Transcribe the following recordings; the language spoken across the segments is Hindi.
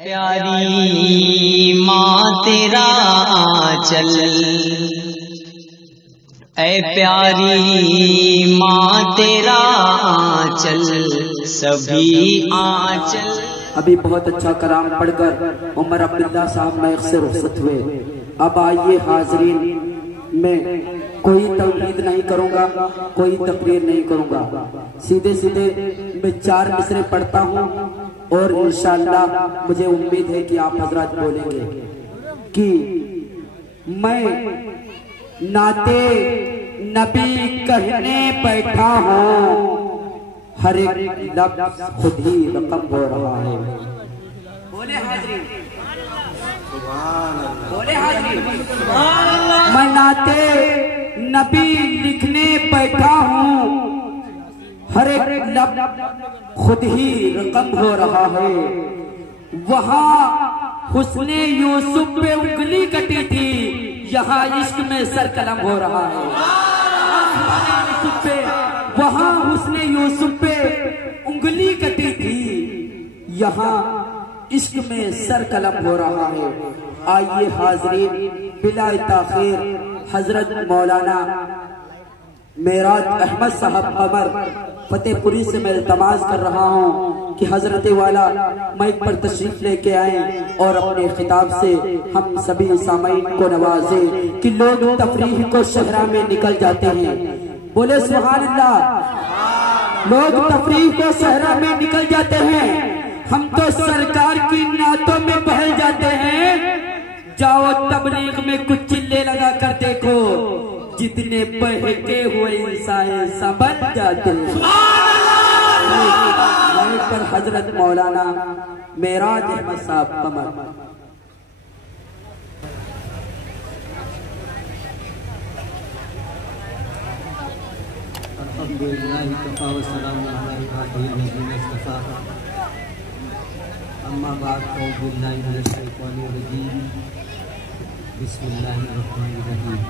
प्यारी माँ तेरा आंचल, ऐ प्यारी माँ तेरा आंचल, सभी आंचल। अभी बहुत अच्छा कलाम पढ़कर उमर अब्दुल्ला साहब महक से रुखसत हुए। अब आइए हाजरीन, मैं कोई तौहीद नहीं करूंगा, कोई तकरीर नहीं करूंगा, सीधे सीधे मैं 4 मिसरे पढ़ता हूं और इंशाअल्लाह मुझे उम्मीद है कि आप हजरत बोलेंगे कि मैं नाते नबी कहने बैठा हूं, हर एक लफ्ज़ खुद ही रकम हो रहा है। बोले हाज़रीन, बोले हाज़रीन, मैं नाते नबी लिखने बैठा हूं, हर एक लफ्ज़ खुद ही रकम हो रहा है। वहाँ हुस्ने यूसुफ पे उंगली कटी थी, यहाँ इश्क में सर कलम हो रहा है। वहाँ हुस्ने यूसुफ पे उंगली कटी थी, यहाँ इश्क में सर कलम हो रहा है। आइए हाजरीन, बिला ताखीर हजरत मौलाना मेराज अहमद साहब कमर फतेहपुरी से मैं इल्तमास कर रहा हूँ कि हजरत वाला माइक पर तशरीफ लेके आए और अपने खिताब से हम सभी सामईन को नवाजे कि लोग तफरीह को शहरा में निकल जाते हैं। बोले सुभान अल्लाह। लोग तफरीह को शहरा में निकल जाते हैं, हम तो सरकार की नातों में बहल जाते हैं। जाओ तबलीग में कुछ चिल्ले लगा कर देखो, जितने बहके हुए इंसान संभल जाते हैं। पर हजरत मौलाना मेराज अहमद साहब कमर। अम्मा बाद बिस्मिल्लाहिर्रहमानिर्रहीम।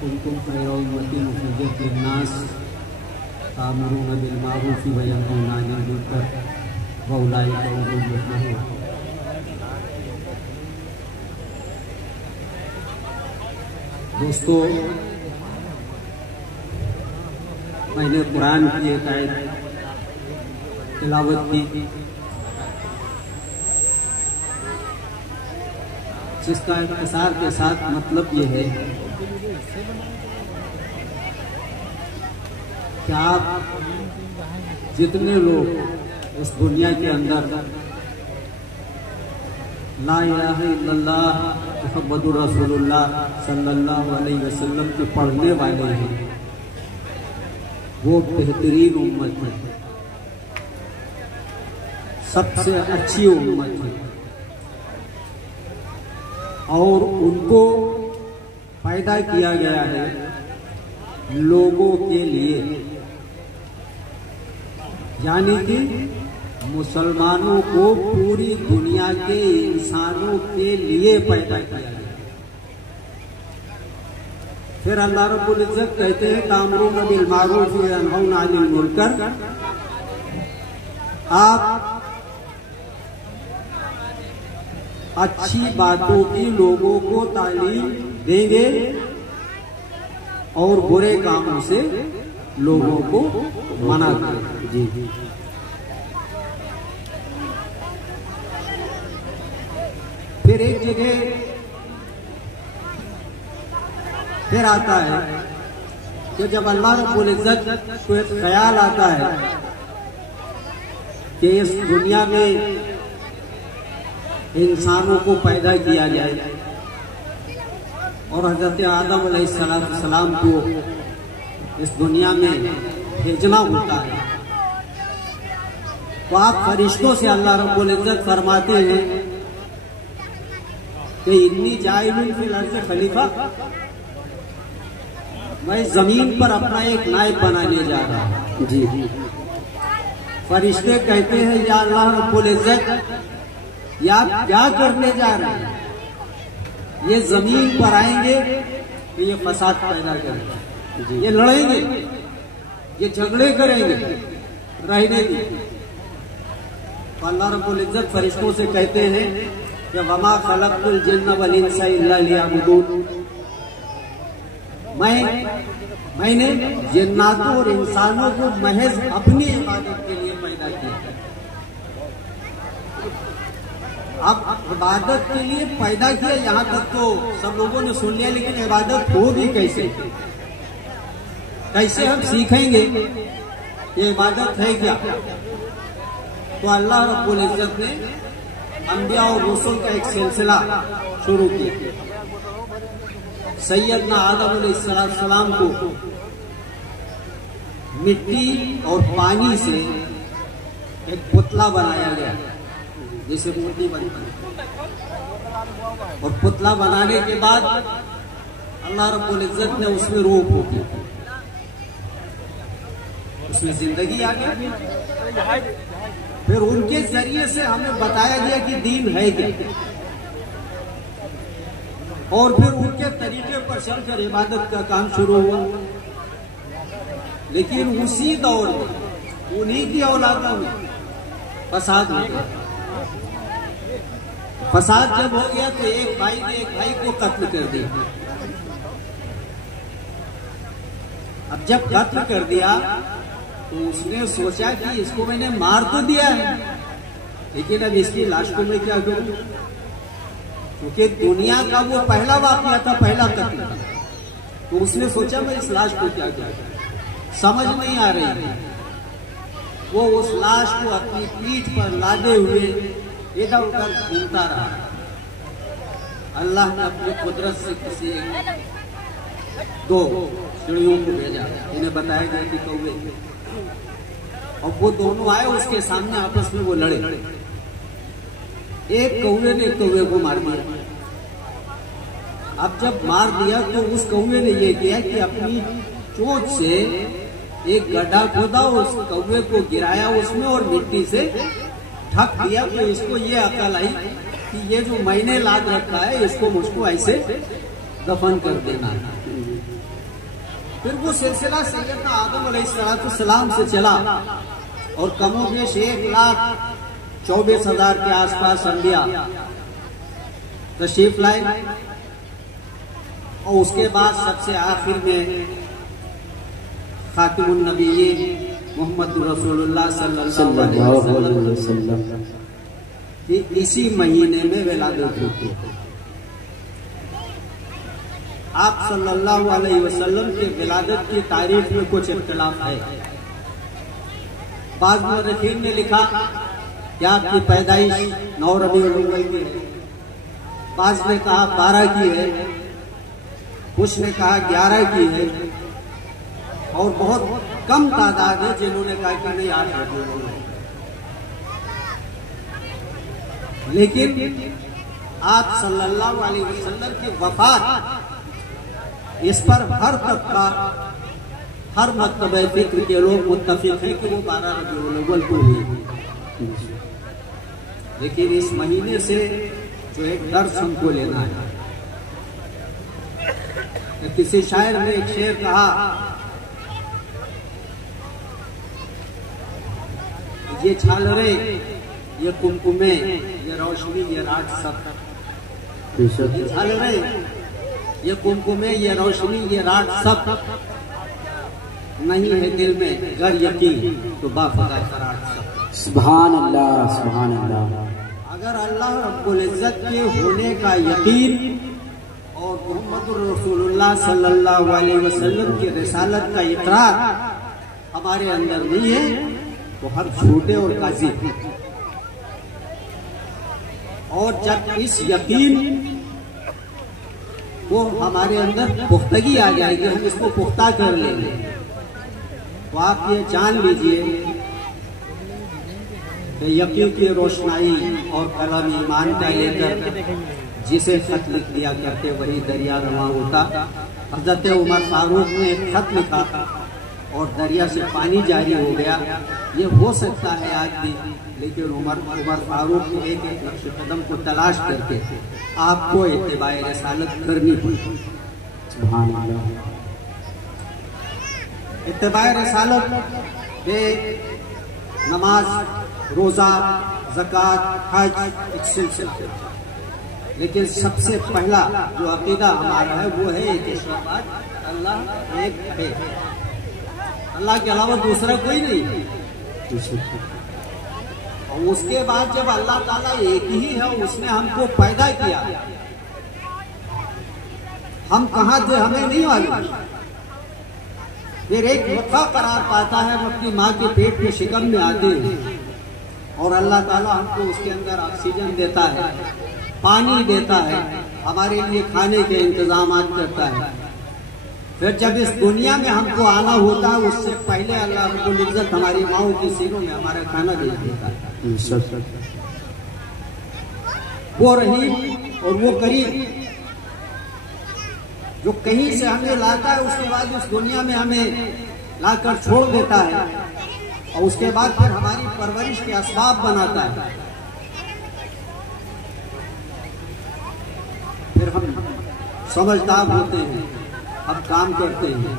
कुंतुम खैरा उम्मतिन उखरिजत लिन्नास तामुरूना बिल मारूफ व यनहौना अनिल मुनकर व उलाइका हुमुल मुफ्लिहून। दोस्तों, मैंने कुरान की एक आयत तिलावत की जिसका इख्तिसार के साथ मतलब ये है कि आप जितने लोग इस दुनिया के अंदर ला इलाहा इल्लल्लाह मुहम्मदुर रसूलुल्लाह सल्लल्लाहु अलैहि वसल्लम के पढ़ने वाले हैं, वो बेहतरीन उम्मत है, सबसे अच्छी उम्मत है। और उनको पैदा किया गया है लोगों के लिए, यानी कि मुसलमानों को पूरी दुनिया के इंसानों के लिए पैदा किया गया। फिर अल्लाह रब्बुल इज्जत कहते हैं तामुरूना बिल मारूफ व यनहौना अनिल मुनकर, आप अच्छी बातों की लोगों को तालीम देंगे और बुरे कामों से लोगों को मना करेंगे। जी, फिर एक जगह फिर आता है कि जब अल्लाह रब्बुल इज्जत को एक ख्याल आता है कि इस दुनिया में इंसानों को पैदा किया जाए और हजरत आदम अलैहिस्सलाम को इस दुनिया में भेजना होता है, तो आप फरिश्तों से अल्लाह रब्बुल इज्जत फरमाते हैं कि इन्नी जाइलुन फिल अर्ज़ खलीफा, मैं जमीन पर अपना एक नायब बनाने जा रहा हूं। जी, फरिश्ते कहते हैं या अल्लाह रब्बुल इज्जत, या आप क्या करने जा रहे हैं? ये जमीन पर आएंगे तो ये फसाद पैदा करेंगे, ये लड़ेंगे, ये झगड़े करेंगे, रहने दी। तो अल्लाह रब्बुल इज्जत फरिश्तों से कहते हैं कि वमा खलक़तुल जिन्ना वल इंसा इल्ला लियअबुदून, मैंने जिन्नातों और इंसानों को महज अपनी इबादत के लिए पैदा किया। अब इबादत के लिए पैदा किया, यहाँ तक तो सब लोगों ने सुन लिया, लेकिन इबादत होगी कैसे, कैसे हम सीखेंगे ये इबादत है क्या? तो अल्लाह रब्बुल इज्जत ने अंबिया और रसूल का एक सिलसिला शुरू किया। सैयदना आदम अलैहिस्सलाम को मिट्टी और पानी से एक पुतला बनाया गया, जैसे मूर्ति बनती है, और पुतला बनाने के बाद अल्लाह रब्बुल इज्जत ने उसमें रूह फूकी, उसमें जिंदगी आ गई। फिर उनके जरिए से हमें बताया गया कि दीन है क्या, और फिर उनके तरीके पर चलकर इबादत का काम शुरू हुआ। लेकिन उसी दौर में उन्हीं की औलादों में फसाद हो गया। फसाद जब हो गया तो एक भाई ने एक भाई को कत्ल कर दिया। अब जब कत्ल कर दिया तो उसने सोचा कि इसको मैंने मार तो दिया है, लेकिन अब इसकी लाश को मैं क्या करूं, क्योंकि दुनिया का वो पहला वाकया था, पहला कत्ल था। तो उसने सोचा मैं इस लाश को क्या करूं, समझ नहीं आ रही थी। वो उस लाश को अपनी पीठ पर लादे हुए इधर उधर घूमता रहा। अल्लाह ने अपनी कुदरत से किसी दो चिड़ियों को भेजा, इन्हें बताया गया कि कौवे, और वो दोनों आए उसके सामने, आपस में वो लड़े। एक कौवे ने कौवे को मार दिया। अब जब मार दिया तो उस कौवे ने ये किया कि अपनी चोंच से एक गड्ढा खोदा, उस कौवे को गिराया उसमें और मिट्टी से ढक दिया। तो इसको ये अकल आई कि ये जो मैंने लाद रखा है इसको मुझको ऐसे दफन कर देना है। फिर वो सिलसिला सैयदना आदम अलैहिस्सलाम से चला, और कमोबेश 1,24,000 के आसपास अंबिया तशरीफ लाए, और उसके बाद सबसे आखिर में खातिमुन नबिय्यीन मोहम्मद रसूलुल्लाह सल्लल्लाहु अलैहि वसल्लम की इसी महीने में विलादत हुई। आप सल्लल्लाहु अलैहि वसल्लम के विलादत की तारीख में कुछ इख्तिलाफ है। बाज़ मुअर्रिखीन ने लिखा कि आपकी पैदाइश 9 रबीउल अव्वल की है, बाज़ ने कहा 12 की है, कुछ ने कहा 11 की है, और बहुत कम तादाद है जिन्होंने कहा कि नहीं 8 रबीउल अव्वल। लेकिन आप सल्लल्लाहु अलैहि वसल्लम की वफात, इस पर हर तबका, हर मकतबे फिक्र के लोग मुत्तफिक हैं कि वो 12 रबीउल अव्वल को हुई। लेकिन इस महीने से जो एक दर्स हमको लेना है, तो किसी शायर ने एक शेर कहा, ये झालरे, ये कुमकुमे, ये रोशनी, ये रात सब, ये झालरे, ये कुमकुमे, ये रोशनी, ये रात सब, नहीं है दिल में गर यकीन तो बाफगा करार सब। सुभान अल्लाह, सुभान अल्लाह। अगर अल्लाह रब्बुल इज्जत के होने का यकीन और मोहम्मद रसूलुल्लाह सल्लल्लाहु अलैहि वसल्लम की रिसालत का इकरार हमारे अंदर नहीं है, तो हर झूठे और काज़िब। और जब इस यकीन वो हमारे अंदर पुख्तगी आ जाएगी, हम इसको पुख्ता कर लेंगे, तो आप ये जान लीजिए कि यकीन की रोशनाई और कलम ईमान का लेकर जिसे खत लिख दिया करते वही दरिया रवा होता। हजरत उमर फारूक ने एक खत लिखा और दरिया से पानी जारी हो गया। ये हो सकता है आज भी, लेकिन उमर फारूक ने एक एक नक्श कदम को तलाश करके आपको इत्तिबाए रिसालत करनी पड़ी। सुभान अल्लाह। इत्तिबाए रिसालत नमाज, रोजा, ज़कात, हज एक सिलसिला, लेकिन सबसे पहला जो अकीदा हमारा है वो है एक ईश्वरवाद, अल्लाह एक है, अल्लाह के अलावा दूसरा कोई नहीं। और उसके बाद जब अल्लाह ताला एक ही है, उसने हमको पैदा किया, हम कहाँ थे हमें नहीं मालूम। फिर एक नुत्फा करार पाता है, हम अपनी माँ के पेट में शिकम में आते हैं और अल्लाह ताला हमको उसके अंदर ऑक्सीजन देता है, पानी देता है, हमारे लिए खाने के इंतजाम करता है। फिर जब इस दुनिया में हमको आना होता है, उससे पहले अल्लाह रब्बुल इज्जत हमारी माओ के सीनों में हमारा खाना भेज देता है। वो रहीम और वो करीम जो कहीं से हमें लाता है, उसके बाद इस दुनिया में हमें लाकर छोड़ देता है और उसके बाद फिर हमारी परवरिश के असबाब बनाता है। फिर हम समझदार होते हैं, हम काम करते हैं,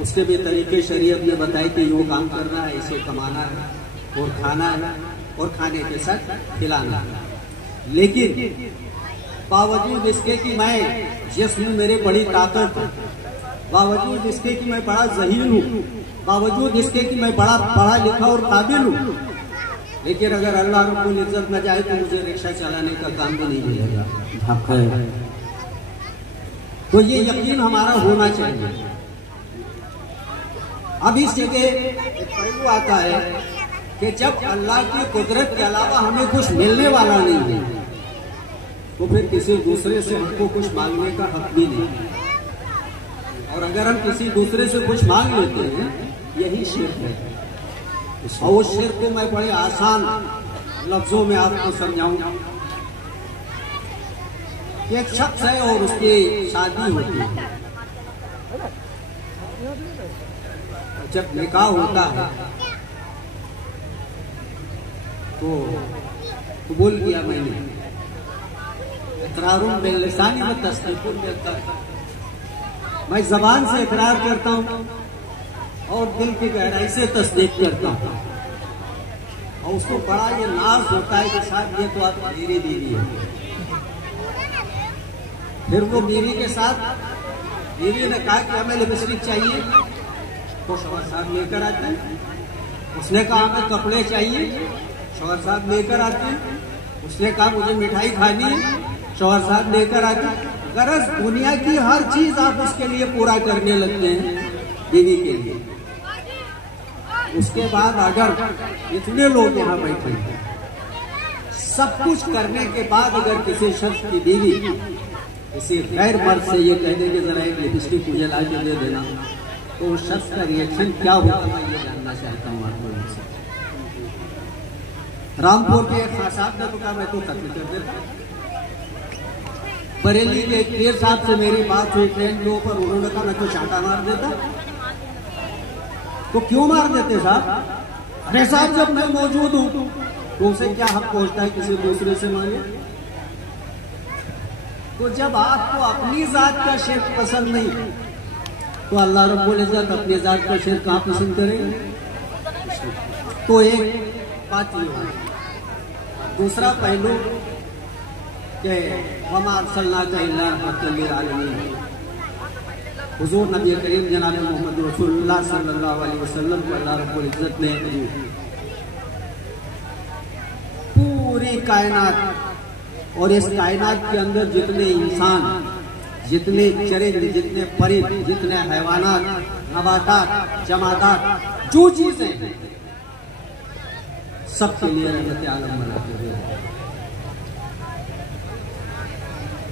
उसके भी तरीके शरीयत ने बताए कि यो काम करना है, इसे कमाना है और खाना है और खाने के साथ खिलाना है। लेकिन बावजूद इसके कि मैं जिस्म में मेरी बड़ी ताकत है, बावजूद इसके कि मैं बड़ा ज़हीन हूँ, बावजूद इसके कि मैं बड़ा पढ़ा लिखा और काबिल हूँ, लेकिन अगर अल्लाह रब्बुल इज्जत न जाए तो मुझे रिक्शा चलाने का काम भी नहीं मिलेगा। तो ये यकीन हमारा होना चाहिए। अब इस जगह एक पहलू आता है कि जब अल्लाह की कुदरत के अलावा हमें कुछ मिलने वाला नहीं है, तो फिर किसी दूसरे से हमको कुछ मांगने का हक भी नहीं। और अगर हम किसी दूसरे से कुछ मांग लेते हैं, यही शिर्क है। और उस शिर्क को मैं बड़े आसान लफ्जों में आपको समझाऊंगा कि एक शख्स है और उसकी शादी होती है। जब निकाह होता है तो कबूल किया मैंने, इकरारुन बिल्लिसानी व तस्दीकुन बिल्क़ल्ब, मैं जबान से इकरार करता हूँ और दिल की गहराई से तस्दीक करता हूँ। और उसको बड़ा ये नाज होता है कि साहब ये तो आप मेरी बीवी है। फिर वो बीवी के साथ, बीवी ने कहा कि हमें लिपस्टिक चाहिए, तो शौहर साहब लेकर आते हैं। उसने कहा हमें कपड़े चाहिए, शौहर साहब लेकर आते हैं। उसने कहा मुझे मिठाई खानी है, शौहर साहब लेकर आते। गरज दुनिया की हर चीज आप उसके लिए पूरा करने लगते हैं बीवी के लिए। उसके बाद अगर इतने लोग यहाँ बैठे हैं, सब कुछ करने के बाद अगर किसी शख्स की बीवी किसी गैर मर्द से ये कह दे कि जरा एक लिपस्टिक मुझे ला के दे देना, तो उस शख्स का रिएक्शन क्या होगा, मैं ये जानना चाहता हूँ आपको। रामपुर के खासाब ने तो कहा मैं तो कत्ल कर देता। बरेली के एक पीर साहब से मेरी बात हुई ट्रेन के ऊपर, उन्होंने कहा मैं तो चाटा मार देता। तो क्यों मार देते साहब? अरे साहब जब मैं मौजूद हूं तो उसे क्या हक पहुंचता है किसी दूसरे से मांगे? तो जब आपको अपनी जात का शिर्क पसंद नहीं, तो अल्लाह रब्बुल इज्जत अपनी जात का शिर्क कहां पसंद करेंगे? तो एक बात ये है। दूसरा पहलू कि वमा अरसलनाका इल्ला रहमतल लिल आलमीन, हुजूर नबी करीम जनाब मोहम्मद रसूलुल्लाह सल्लल्लाहु अलैहि वसल्लम को अल्लाह रब्बुल इज्जत ने पूरी कायनात और इस कायनात के अंदर जितने इंसान, जितने चरिंद, जितने परिंद, जितने हैवानात, नबातात, जमादात, जो चीजें सबके लिए रहमत आलम बनाते हुए।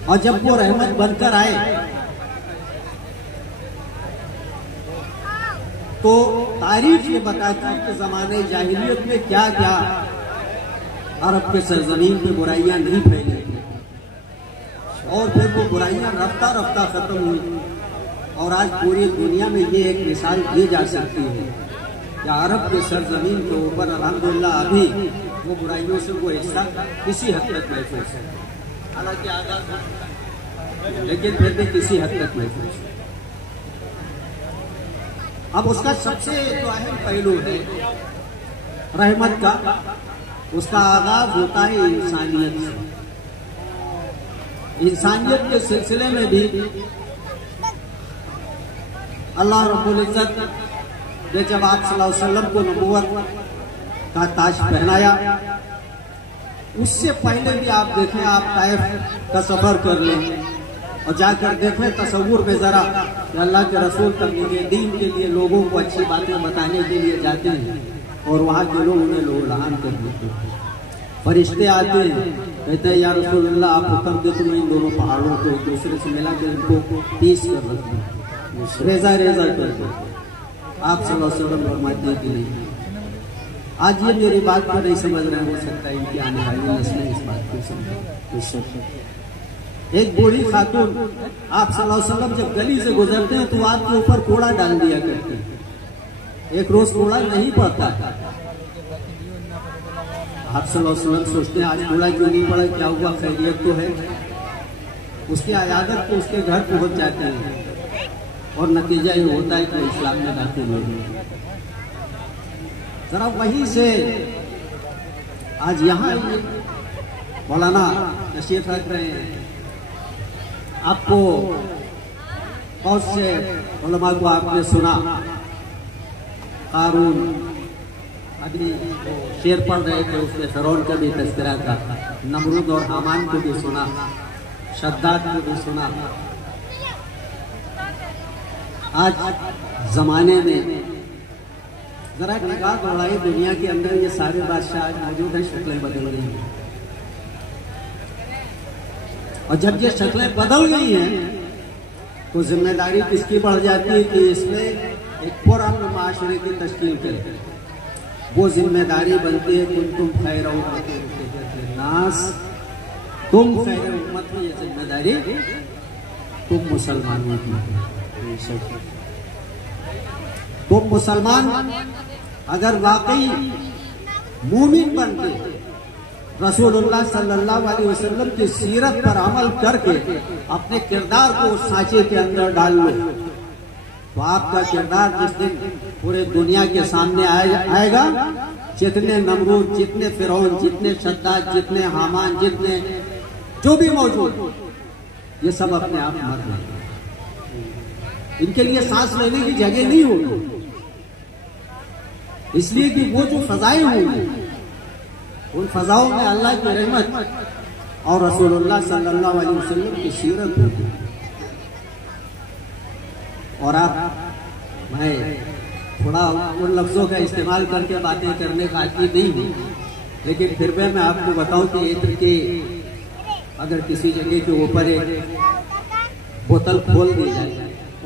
और जब वो रहमत बनकर आए तो तारीख ये बताती है कि जमाने जाहिलियत में क्या क्या अरब के सरजमीन पे बुराइयां नहीं फैली थी, और फिर वो बुराइयां रफ्ता रफ्ता खत्म हुई। और आज पूरी दुनिया में ये एक मिसाल दी जा सकती है कि अरब के सरजमीन के ऊपर अल्हम्दुलिल्लाह अभी वो बुराइयों से वो हिस्सा किसी हद तक महफूज है, हालांकि आगाज लेकिन फिर भी किसी हद तक महफूज है। अब उसका सबसे जो अहम पहलू है रहमत का, उसका आगाज होता है इंसानियत से। इंसानियत के सिलसिले में भी अल्लाह रब्बुल इज्जत ने जब आप सल्लल्लाहु अलैहि वसल्लम को नबूवत का ताज पहनाया, उससे पहले भी आप देखें, आप ताइफ का सफर कर लें और जाकर देखें तसव्वुर में जरा, अल्लाह के रसूल करने के दीन के लिए लोगों को अच्छी बातें बताने के लिए जाते हैं और वहाँ के लोग उन्हें लोग लहान कर देते हैं। फरिश्ते आते हैं, कहते हैं या रसूलल्लाह आप हुक्म दे तो मैं इन दोनों पहाड़ों को एक दूसरे से मिला कर इनको पीस कर रख दूं, रेजा रेजा कर दो। आप सल्लल्लाहु अलैहि वसल्लम फरमाते हैं कि नहीं, आज ये मेरी बात को नहीं समझ रहे, हो सकता है इनकी आने वाली नस्लें इस बात को समझें। एक बूढ़ी खातून आप सल्लल्लाहु अलैहि वसल्लम जब गली से गुजरते हैं तो आपके ऊपर कोड़ा डाल दिया करते हैं। एक रोज कोड़ा नहीं पड़ता, आप सल्लल्लाहु अलैहि वसल्लम सोचते हैं आज कोड़ा क्यों नहीं पड़ा, क्या हुआ, खैरियत तो है। उसकी अयादत को उसके घर पहुंच जाते हैं और नतीजा ये होता है कि इस्लाम में दाखिल हो गए। जरा वहीं से आज यहाँ मौलाना तशरीफ रख रहे हैं, आपको बहुत से उलमा को आपने सुना, कारून अभी शेर पढ़ रहे थे, उसमें फिरौन का भी तस्करा था, नमरूद और हामान को भी सुना, शद्दाद को भी सुना। आज जमाने में जरा निगाह दौड़ाई, दुनिया के अंदर ये सारे बादशाह आज मौजूद हैं, शक्लें बदल गई हैं। और जब ये शक्लें बदल गई हैं तो जिम्मेदारी किसकी बढ़ जाती है कि इसमें एक पुराने माशरे की तश्कील करें। वो जिम्मेदारी बनती है तुम खैर नास, तुम खैर उम्मत में, ये जिम्मेदारी तुम मुसलमानों की। तुम मुसलमान अगर वाकई मूमिन बनके रसूलुल्लाह सल्लल्लाहु अलैहि वसल्लम की सीरत पर अमल करके अपने किरदार को उस सांचे के अंदर डाल लो, तो आपका किरदार जिस दिन पूरे दुनिया के सामने आएगा, जितने नमरूद, जितने फिरौन, जितने शद्दाद, जितने हामान, जितने जो भी मौजूद, ये सब अपने आप मर गए। इनके लिए सांस लेने की जगह नहीं होगी, इसलिए कि वो जो फजाएं होंगी उन फजाओं में अल्लाह की रहमत और रसूलुल्लाह सल्लल्लाहु अलैहि वसल्लम की सीरत होगी। और आप, मैं थोड़ा उन लफ्जों का इस्तेमाल करके बातें करने का आदमी नहीं हूँ, लेकिन फिर भी मैं आपको बताऊं कि इत्र के अगर किसी जगह के ऊपर एक बोतल खोल दी जाए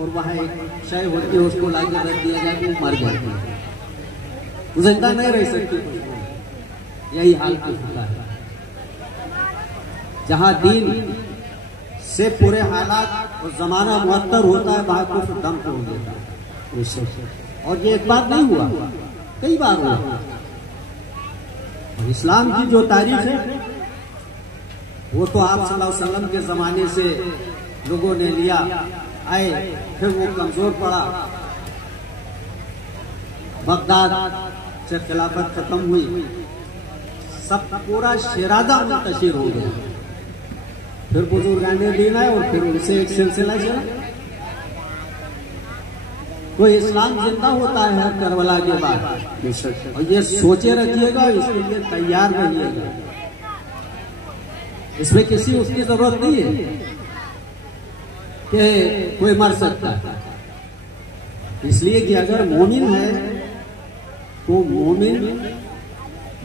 और वहां एक शय होती है, उसको लाके रख दिया जाए तो मर जाती है, जिंदा नहीं रह सकती। यही हाल होता है जहां दीन से पूरे हालात और जमाना मुअत्तर होता है, वहां कुछ दम तोड़ देता है। और ये एक बार नहीं हुआ, कई बार हुआ। और इस्लाम की जो तारीख है वो तो आप सल्लल्लाहु अलैहि वसल्लम के जमाने से लोगों ने लिया, आए, फिर वो कमजोर पड़ा, बगदाद से खिलाफत खत्म हुई, सब पूरा शिराजा मुंतशिर हो गया। फिर बुजुर्गाने दीन आए और फिर उनसे एक सिलसिला चला। तो इस्लाम जिंदा होता है हर करबला के बाद, और ये सोचे रखिएगा, इसके लिए तैयार रहिएगा। इसमें किसी उसकी जरूरत नहीं है कि कोई मर सकता है, इसलिए कि अगर मोमिन है तो मोमिन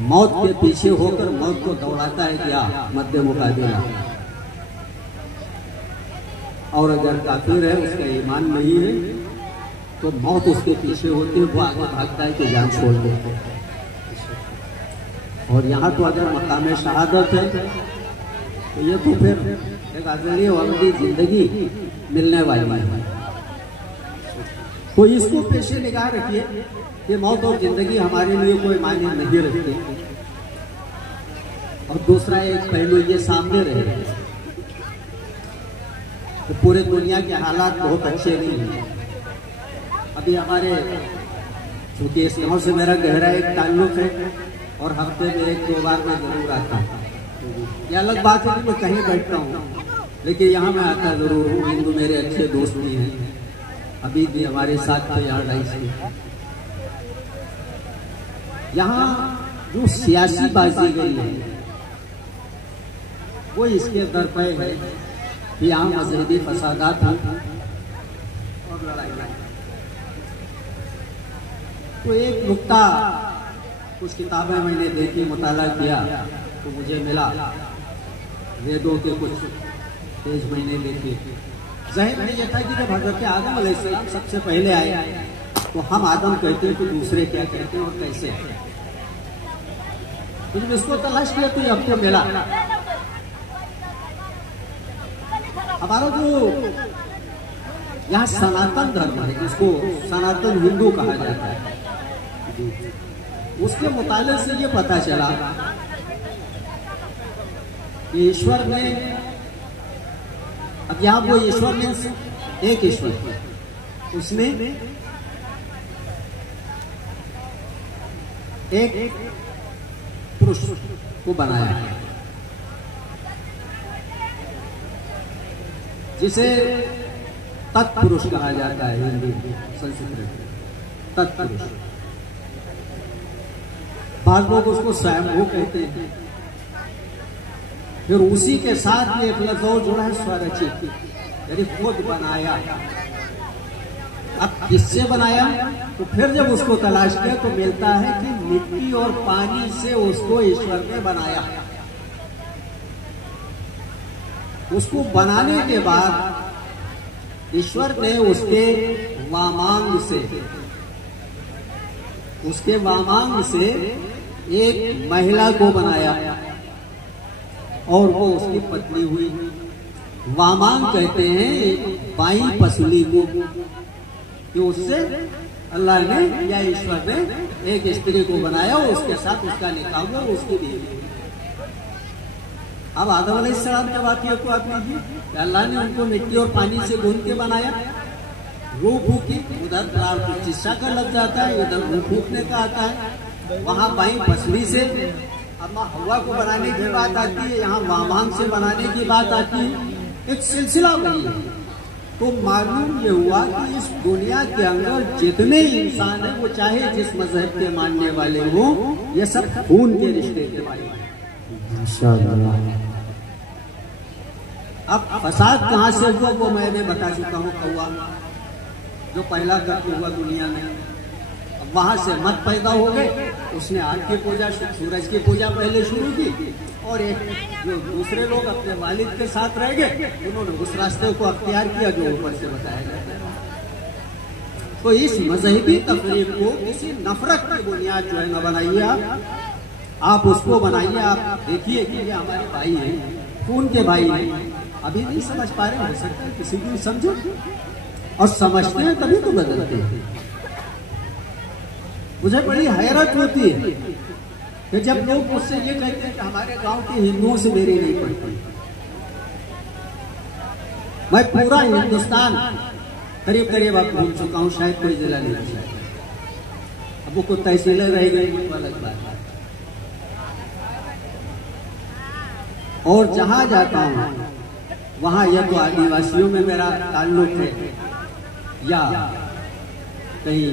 मौत के पीछे होकर मौत को दौड़ाता है क्या मध्य मुकाबिला। और अगर काफिर है, उसका ईमान नहीं है, तो मौत उसके पीछे होती है, वो आगे भागता है कि जान छोड़ देते हैं। और यहाँ तो अगर मकाम शहादत है तो ये तो फिर एक अजली अवधि जिंदगी मिलने वाली है। तो इसको पेशे निगाह रखिए कि मौत और जिंदगी हमारे लिए कोई मायने नहीं रखती। और दूसरा एक पहलू ये सामने रहे तो पूरे दुनिया के हालात बहुत अच्छे नहीं हैं। अभी हमारे, चूंकि इस गांव से मेरा गहरा एक ताल्लुक है और हफ्ते में 1-2 बार मैं जरूर आता हूँ। ये अलग बात है कि मैं कहीं बैठता हूँ, लेकिन यहाँ मैं आता जरूर हूँ। हिंदू मेरे अच्छे दोस्त भी हैं, अभी भी हमारे साथ थे यहाँ 250। यहाँ जो सियासी बाजी गई है वो इसके दर पे है कि यहाँ मजहबी फसादात हैं और लड़ाइयाँ। तो एक नुक्ता, कुछ किताबें मैंने देखी, मुताला किया तो मुझे मिला, वेदों के कुछ पेज मैंने देखे। ज़ाहिर में यह था कि जब हज़रत आदम अलैहिस्सलाम सबसे पहले आए तो हम आदम कहते हैं तो दूसरे क्या कहते हैं और कैसे। तो जब इसको तलाश किया तो ये हमको मिला। हमारा जो यहाँ सनातन धर्म है, जिसको सनातन हिंदू कहा जाता है, उसके मुताले से ये पता चला कि ईश्वर ने, अब यहाँ वो ईश्वर ने एक ईश्वर, उसने एक पुरुष को बनाया जिसे तत्पुरुष कहा जाता है हिंदी संस्कृत में, तत्पुरुष। बाद लोग उसको स्वयंभू कहते हैं। फिर उसी के साथ एक लफ्ज़ और जुड़ा है, स्वरचित, यानी खुद बनाया। अब किससे बनाया? तो फिर जब उसको तलाश किया तो मिलता है कि मिट्टी और पानी से उसको ईश्वर ने बनाया। उसको बनाने के बाद ईश्वर ने उसके वामांग से एक महिला को बनाया और वो उसकी पत्नी हुई। वामांग कहते हैं बाई पसली को, कि उससे अल्लाह ने या ईश्वर ने एक स्त्री को बनाया, उसके साथ उसका निकाह हुआ, उसकी बीवी। अब आदम अलैहिस्सलाम के वाक़िए को आप लीजिए, अल्लाह ने उनको मिट्टी और पानी से गूंथ के बनाया, रूह फूकी, उधर चिस्सा का लग जाता है, इधर रूह फूकने का आता है, वहाँ बाई पसली से अम्मा हवा को बनाने की बात आती है, यहाँ वामांग से बनाने की बात आती है, एक सिलसिला वही है। तो मालूम ये हुआ कि इस दुनिया के अंदर जितने इंसान हैं, वो चाहे जिस मजहब के मानने वाले हों, ये सब खून के रिश्ते के वाले हैं। अब फसाद कहाँ से हुआ वो मैंने बता चुका हूँ। कौवा जो पहला कत्ल हुआ दुनिया में, अब वहां से मत पैदा हो गए, उसने आग की पूजा, सूरज की पूजा पहले शुरू की, और एक जो दूसरे लोग अपने मालिक के साथ रह गए, उन्होंने उस रास्ते को अख्तियार किया जो ऊपर से बताया जाता है। तो इस मजहबी तफरीक को किसी नफरत की बुनियाद जो है न बनाइए आप उसको बनाइए। आप देखिए कि ये हमारे भाई हैं, खून के भाई हैं, अभी नहीं समझ पा रहे, हो सकता है किसी को समझो, और समझते हैं तभी तो बदलते हैं। मुझे बड़ी हैरत होती है कि जब लोग मुझसे ये कहते हैं कि हमारे गांव के हिंदुओं से मेरी नहीं पड़ती। मैं पूरा हिंदुस्तान करीब करीब अब घूम चुका हूं, शायद कोई जिला नहीं है। अब वो कोई तहसीलें रह गई तो अलग बात है। और जहां जाता हूं वहां या तो आदिवासियों में मेरा ताल्लुक है, या कहीं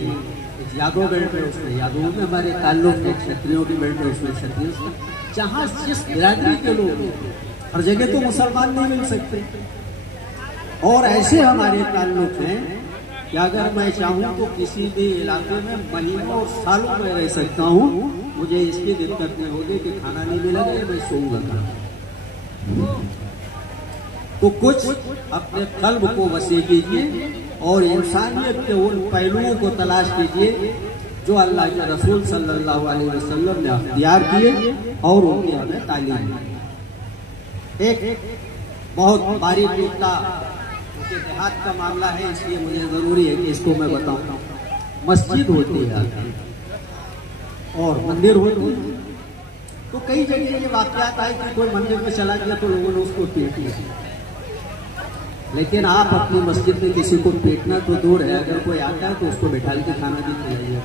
यादव बेल्ट है उसमें यादवों में हमारे ताल्लुक है, क्षत्रियों की बेल्ट है उसमें क्षत्रियों से। जहां जिस बिरादरी के लोग, हर जगह तो मुसलमान नहीं मिल सकते, और ऐसे हमारे ताल्लुक हैं कि अगर मैं चाहूं तो किसी भी इलाके में महीनों और सालों में रह सकता हूं। मुझे इसकी दिक्कत नहीं होगी कि खाना नहीं मिलेगा, मैं सोऊंगा। तो कुछ अपने कल्ब को वसी कीजिए और इंसानियत के उन पहलुओं को तलाश कीजिए जो अल्लाह के रसूल सल्लल्लाहु अलैहि वसल्लम ने अख्तियार किए और उनकी हमें तालीम दी। एक बहुत बारीक नुक्ता, क्योंकि देहात का मामला है इसलिए मुझे जरूरी है कि इसको मैं बताऊं। मस्जिद होती है और मंदिर होती है, तो कई जगह ये वाकयात आए कि कोई मंदिर में चला गया तो लोगों ने उसको पीट लिया। लेकिन आप अपनी मस्जिद में किसी को पीटना तो दूर है, अगर कोई आता है तो उसको बैठा के खाना भी खिलाइए।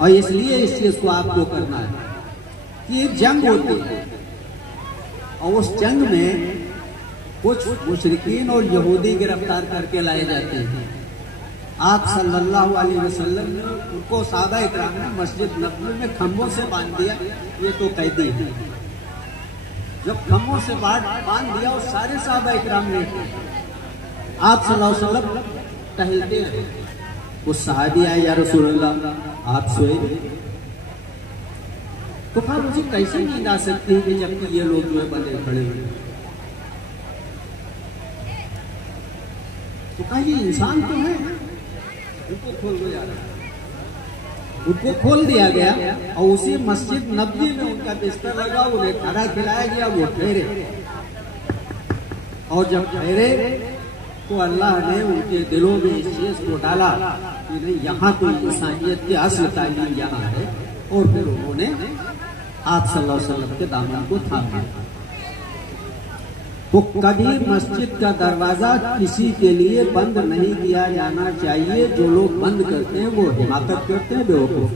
और इसलिए इस चीज को आपको करना है कि एक जंग होती है और उस जंग में कुछ मुशरिकीन और यहूदी गिरफ्तार करके लाए जाते हैं। आप सल्लल्लाहु अलैहि वसल्लम ने उनको सहाबा इकराम ने मस्जिद नबवी में खंभों से बांध दिया, ये तो कैदी है। जब खंभों से बांध दिया और सारे सहाबा इकराम ने आप सल्लल्लाहु अलैहि वसल्लम टहलते हैं, उस सहाबी आए, या रसूलल्लाह आप सोए। तो कहा मुझे कैसे नींद आ सकती है कि जबकि ये लोग जो है बंदे खड़े हुए। तो कहा ये इंसान तो है, उनको खोल दिया गया, उनको खोल दिया गया और उसी मस्जिद नबवी में उनका बिस्तर लगा, उन्हें खाना खिलाया गया, वो ठहरे। और जब ठहरे तो अल्लाह ने उनके दिलों में इस चीज को डाला कि नहीं, यहाँ तो इंसानियत की असल तालीम यहाँ है। और फिर उन्होंने आप सल्लल्लाहु अलैहि वसल्लम के दामन को थामा। तो कभी मस्जिद का दरवाजा किसी के लिए बंद नहीं किया जाना चाहिए। जो लोग बंद करते हैं वो हिमाकत करते हैं, बेवकूफ।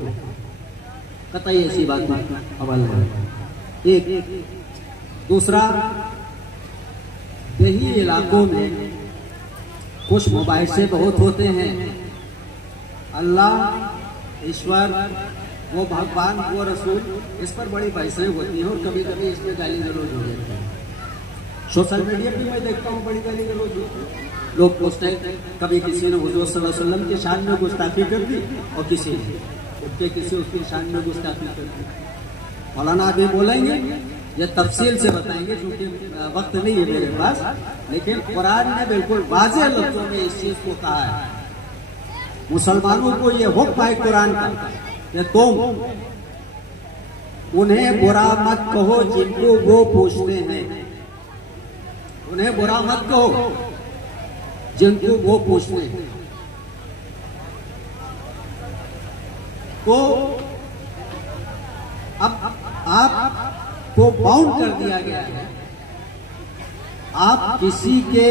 कतई ऐसी बात नहीं। अवल एक दूसरा, यही इलाकों में कुछ मुबाहिसे बहुत होते हैं। अल्लाह, ईश्वर, वो भगवान, वो रसूल, इस पर बड़ी बहसें होती हैं और कभी कभी इसमें गाली गलौज हो जाती है। सोशल मीडिया पे मैं देखता हूँ बड़ी गाली गलौज होती है। लोग पूछते हैं, कभी किसी ने हुजूर सल्लल्लाहु अलैहि वसल्लम की शान में गुस्ताखी कर दी और किसी ने उसके किसी उसकी शान में गुस्ताखी कर दी। मौलाना अभी बोलेंगे, ये तफसील से बताएंगे क्योंकि वक्त नहीं है मेरे पास, लेकिन कुरान ने बिल्कुल वाज़ेह लफ्जों में इस चीज को कहा है। मुसलमानों को ये हुक्म है कुरान का कि तुम उन्हें बुरा मत कहो जिनको वो पूछते हैं। उन्हें बुरा मत कहो जिनको वो पूछते हैं। तो अब आपको बाउंड कर दिया गया है। आप किसी के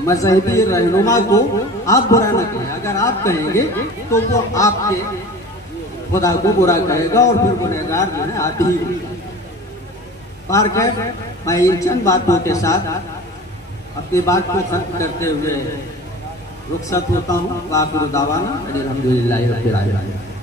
मजहबी रहनुमा को आप बुरा न कहें। अगर आप कहेंगे तो वो आपके खुदा को बुरा कहेगा और फिर गुनहगार जो है आप ही। पार कर, मैं इन चंद बातों के साथ अपनी बात को खत्म करते हुए रुखसत होता हूँ। वाखिर दावाना अल्हम्दुलिल्लाहि रब्बिल आलमीन।